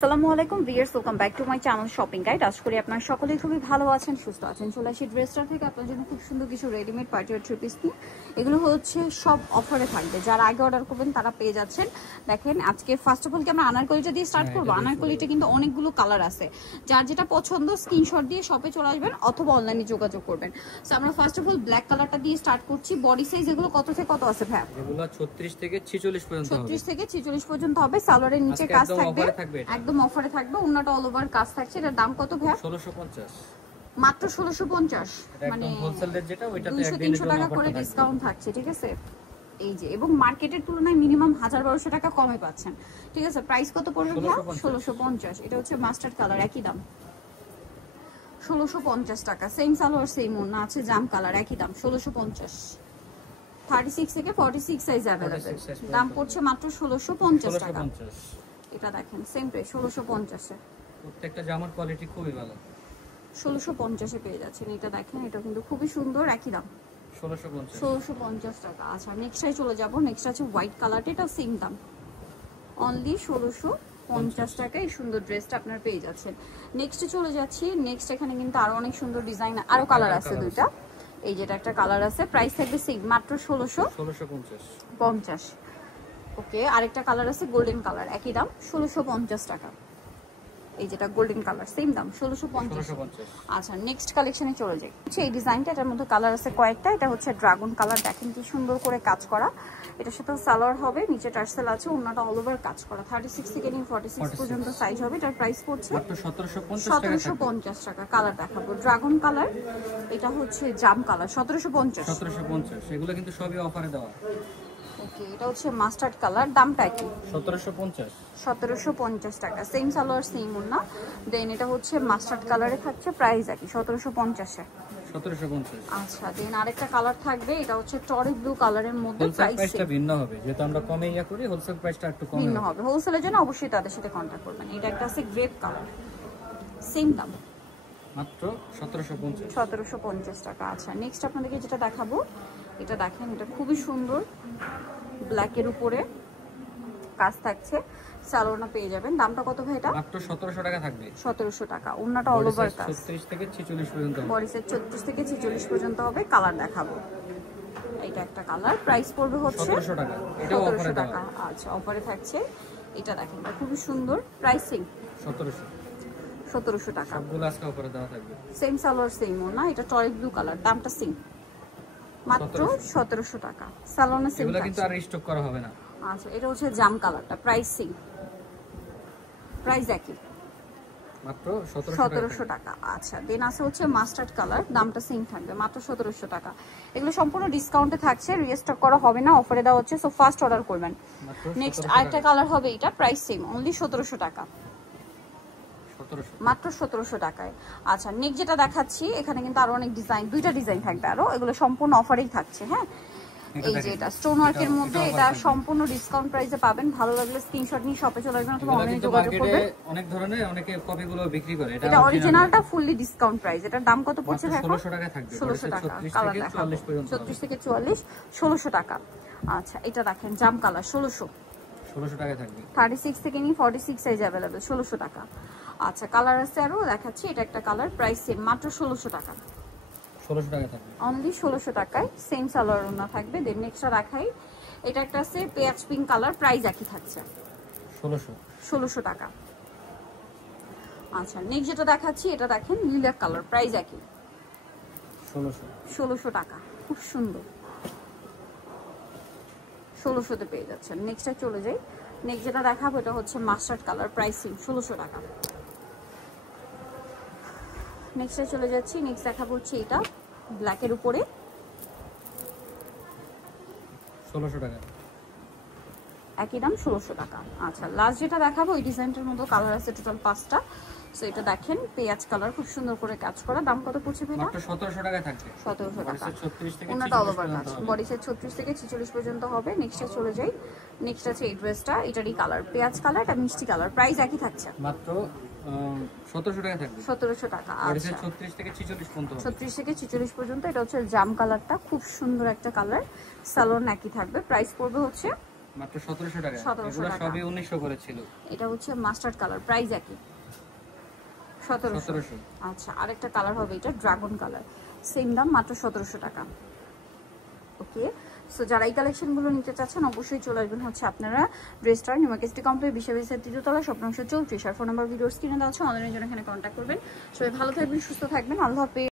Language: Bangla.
আসসালামু আলাইকুম viewers, welcome back to my channel shopping guide. আশা করি আপনারা সকলেই খুবই ভালো আছেন, সুস্থ আছেন। চলে আসি ড্রেসটা থেকে আপনার জন্য খুব সুন্দর কিছু রেডিমেড পার্টিওয়ার থ্রি পিস নিয়ে। এগুলো হচ্ছে সব অফারে থাকবে, যারা আগে অর্ডার করবেন তারা পেয়ে যাচ্ছেন। দেখেন আজকে ফার্স্ট অফ অল কি আমরা আনারকলিটা দিয়ে স্টার্ট করবো। আনারকলিটা কিন্তু অনেকগুলো কালার আছে, যার যেটা পছন্দ স্ক্রিনশট দিয়ে শপে চলে আসবেন অথবা অনলাইনে যোগাযোগ করবেন। সো আমরা ফার্স্ট অফ অল ব্ল্যাক কালারটা দিয়ে স্টার্ট করছি। বডি সাইজ এগুলো কত থেকে কত আছে ভাই? এগুলো 36 থেকে 46 পর্যন্ত হবে। 36 থেকে 46 পর্যন্ত হবে। সালোয়ারের নিচে কাজ থাকবে, একদম অফারে থাকবে। ওন্নাটা অল ওভার কাজ থাকছে। এটার দাম কত ভাই? 1650, মাত্র 1650। মানে হোলসেল রেট যেটা ওইটাতে 200-300 টাকা করে ডিসকাউন্ট থাকছে, ঠিক আছে? এই যে, এবং মার্কেটের তুলনায় মিনিমাম 1000-1200 টাকা কমে পাচ্ছেন, ঠিক আছে? প্রাইস কত পড়বে ভাই? 1650। এটা হচ্ছে মাস্টার্ড কালার, একই দাম 1650 টাকা। সেম সালোয়ার সেম ওন্না আছে, জাম কালার, একই দাম 1650। 36 থেকে 46 সাইজ अवेलेबल। দাম পড়ছে মাত্র 1650 টাকা। এটা দেখেন সেম প্রাইস 1650 এ। প্রত্যেকটা জামার কোয়ালিটি খুবই ভালো। 1650 এ পেয়ে যাচ্ছেন। এটা দেখেন, এটা কিন্তু খুবই সুন্দর, একই দাম 1650 টাকা। আচ্ছা নেক্সটে চলে যাব। নেক্সট আছে হোয়াইট কালার, এটা সেম দাম অনলি 1650 টাকা। এই সুন্দর ড্রেসটা আপনারা পেয়ে যাচ্ছেন। নেক্সটে চলে যাচ্ছি। নেক্সট এখানে কিন্তু আরো অনেক সুন্দর ডিজাইন, আরো কালার আছে দুইটা। এই যেটা একটা কালার আছে, প্রাইস থাকবে সেম মাত্র 1650। ওকে, আরেকটা কালার আছে গোল্ডেন কালার, একই দাম 1650 টাকা। এই যেটা গোল্ডেন কালার সেম দাম 1650। আচ্ছা নেক্সট কালেকশনে চলে যাই। হচ্ছে এই ডিজাইনটা, এটার মধ্যে কালার আছে কয়েকটা। এটা হচ্ছে ড্রাগন কালার, দেখেন কি সুন্দর করে কাজ করা। এটার সাথে সালোয়ার হবে, নিচে টার্সেল আছে, ওন্নাটা অল ওভার কাজ করা। 36 থেকে 46 পর্যন্ত সাইজ হবে। এটার প্রাইস পড়ছে মাত্র 1750 টাকা। কালার দেখাবো, ড্রাগন কালার, এটা হচ্ছে জাম কালার 1750। এগুলো কিন্তু সবই অফারে দেওয়া। ওকে, এটা হচ্ছে মাস্টার্ড কালার, দামটা কি? 1750 টাকা। সেম সালোয়ার সেম ওন্না। দেন এটা হচ্ছে মাস্টার্ড কালারে থাকছে, প্রাইস একই 1750 এ। 1750। আচ্ছা দেন আরেকটা কালার থাকবে, এটা হচ্ছে টরি ব্লু কালারের মধ্যে। প্রাইসটা ভিন্ন হবে, যেহেতু আমরা কমে ইয়া করি, হোলসেল প্রাইসটা একটু কম ভিন্ন হবে। হোলসেলের জন্য অবশ্যই তাদের সাথে কন্টাক্ট করবেন। এটা একটা আছে গ্রেপ কালার, সেম দাম মাত্র 1750 টাকা। আচ্ছা নেক্সট আপনাদেরকে যেটা দেখাবো, এটা দেখেন, এটা খুবই সুন্দর, ব্ল্যাকের উপরে কাজ থাকছে। সালোয়ারটা পেয়ে যাবেন। দামটা কত ভাই? এটা মাত্র 1700 টাকা থাকবে। 1700 টাকা। ওন্নাটা অল ওভার কাজ, 36 থেকে 46 পর্যন্ত হবে। বডি সাইজ 36 থেকে 46 পর্যন্ত হবে। কালার দেখাবো, এটা একটা কালার, প্রাইস পড়বে হচ্ছে 1700 টাকা। এটাও অফারে টাকা। আচ্ছা অফারে থাকছে। এটা দেখেন, এটা খুবই সুন্দর, প্রাইসিং 1700 টাকা। সবগুলো আজকে অফারে দেওয়া থাকবে। সেম সালোয়ার সেম ওন্না। এটা টরি ব্লু কালার, দামটা সেম মাত্র 1700 টাকা। সালোয়ারে সেম, এগুলো কিন্তু আর স্টক করা হবে না। আচ্ছা এটা হচ্ছে জাম কালারটা, প্রাইসিং প্রাইস একই মাত্র 1700 টাকা। আচ্ছা দেন আছে হচ্ছে মাস্টার্ড কালার, দামটা সেম থাকবে মাত্র 1700 টাকা। এগুলো সম্পূর্ণ ডিসকাউন্টে থাকছে, রিস্টক করা হবে না, অফারে দেওয়া হচ্ছে। সো ফার্স্ট অর্ডার করবেন। নেক্সট আরেকটা কালার হবে, এটা প্রাইস সেম অনলি 1700 টাকা, মাত্র 1700 টাকায়। আচ্ছা নেক্সট যেটা দেখাচ্ছি, এখানে কিন্তু আরো অনেক ডিজাইন, দুইটা ডিজাইন থাকবে আরো, এগুলো সম্পূর্ণ অফারেই থাকছে। হ্যাঁ এই যে এটা স্টোন ওয়ার্কের মধ্যে, এটা সম্পূর্ণ ডিসকাউন্ট প্রাইসে পাবেন। ভালো লাগলে স্ক্রিনশট নিয়ে শপে চলে আসবেন অথবা অনলাইনে যোগাযোগ করবেন। অনেক ধরনের অনেকে কপিগুলো বিক্রি করে, এটা অরিজিনালটা ফুললি ডিসকাউন্ট প্রাইস। এটার দাম কত পড়ছে ভাই? 1600 টাকা থাকবে। 1600 টাকা। কালার দেখা 36 থেকে 44, 1600 টাকা। আচ্ছা এটা দেখেন জাম কালার, 1600 টাকা থাকবে। 36 থেকে নিয়ে 46 সাইজ अवेलेबल, 1600 টাকা। আচ্ছা কালার আছে আরো, দেখাচ্ছি। এটা একটা কালার, প্রাইস সেম মাত্র 1600 টাকা। 1600 টাকা থাকবে অনলি 1600 টাকায়। সেম সালোয়ার ওন্না থাকবে। দেন নেক্সটটা দেখাই, এটা একটা আছে পেঁয়াজ পিঙ্ক কালার, প্রাইস একই থাকছে 1600 টাকা। আচ্ছা নেক্সট যেটা দেখাচ্ছি, এটা দেখেন লিলাক কালার, প্রাইস একই 1600 টাকা। খুব সুন্দর, 1600 তে পেয়ে যাচ্ছেন। নেক্সটে চলে যাই। নেক্সট যেটা দেখাবো, এটা হচ্ছে মাস্টার্ড কালার, প্রাইসিং 1600 টাকা। নেক্সটে চলে যাচ্ছি। নেক্সট দেখাবো হচ্ছে এটা ব্ল্যাকের উপরে, 1600 টাকা, একই দাম 1600 টাকা। আচ্ছা লাস্ট যেটা দেখাবো, এই ডিজাইনটার মধ্যে কালার আছে টোটাল 5টা। সো এটা দেখেন পেঁয়াজ কালার, খুব সুন্দর করে কাজ করা। দাম কত পড়ছে ভাই? মাত্র 1700 টাকা থাকবে। 1700 টাকা। 36 থেকে 46 ওন্নাটা অল ওভার কাজ, বডি সাইজ 36 থেকে 46 পর্যন্ত হবে। নেক্সটে চলে যাই। নেক্সট আছে এই ড্রেসটা, এটারই কালার পেঁয়াজ কালার, এটা মিষ্টি কালার, প্রাইস একই থাকছে মাত্র 1700 টাকা থাকবে। 1700 টাকা। আচ্ছা 36 থেকে 46 পর্যন্ত, 36 থেকে 46 পর্যন্ত। এটা হচ্ছে জাম কালারটা, খুব সুন্দর একটা কালার। সালোয়ার একই থাকবে, প্রাইস পড়বে হচ্ছে মাত্র 1700 টাকা। 1700 এগুলো টাকা। সবই 1900 করে ছিল। এটা হচ্ছে মাস্টার্ড কালার, প্রাইস একই 1700। 1700। আচ্ছা, আরেকটা কালার হবে এটা ড্রাগন কালার, সেম দাম মাত্র 1700 টাকা। ওকে, সো যারা এই কালেকশনগুলো নিতে চাচ্ছেন অবশ্যই চলে আসবেন হচ্ছে আপনারা ড্রেসটার নিউ মার্কেট সিটি কমপ্লেক্স বিশ্ববিদ্যালয়ের তৃতীয়তলা স্বপ্নাংশ 34। আর ফোন নাম্বার ভিডিওর স্ক্রিনে দেওয়া আছে, অনলাইনের জন্য এখানে কন্ট্যাক্ট করবেন। সবাই ভালো থাকবেন, সুস্থ থাকবেন, আল্লাহ হাফেজ।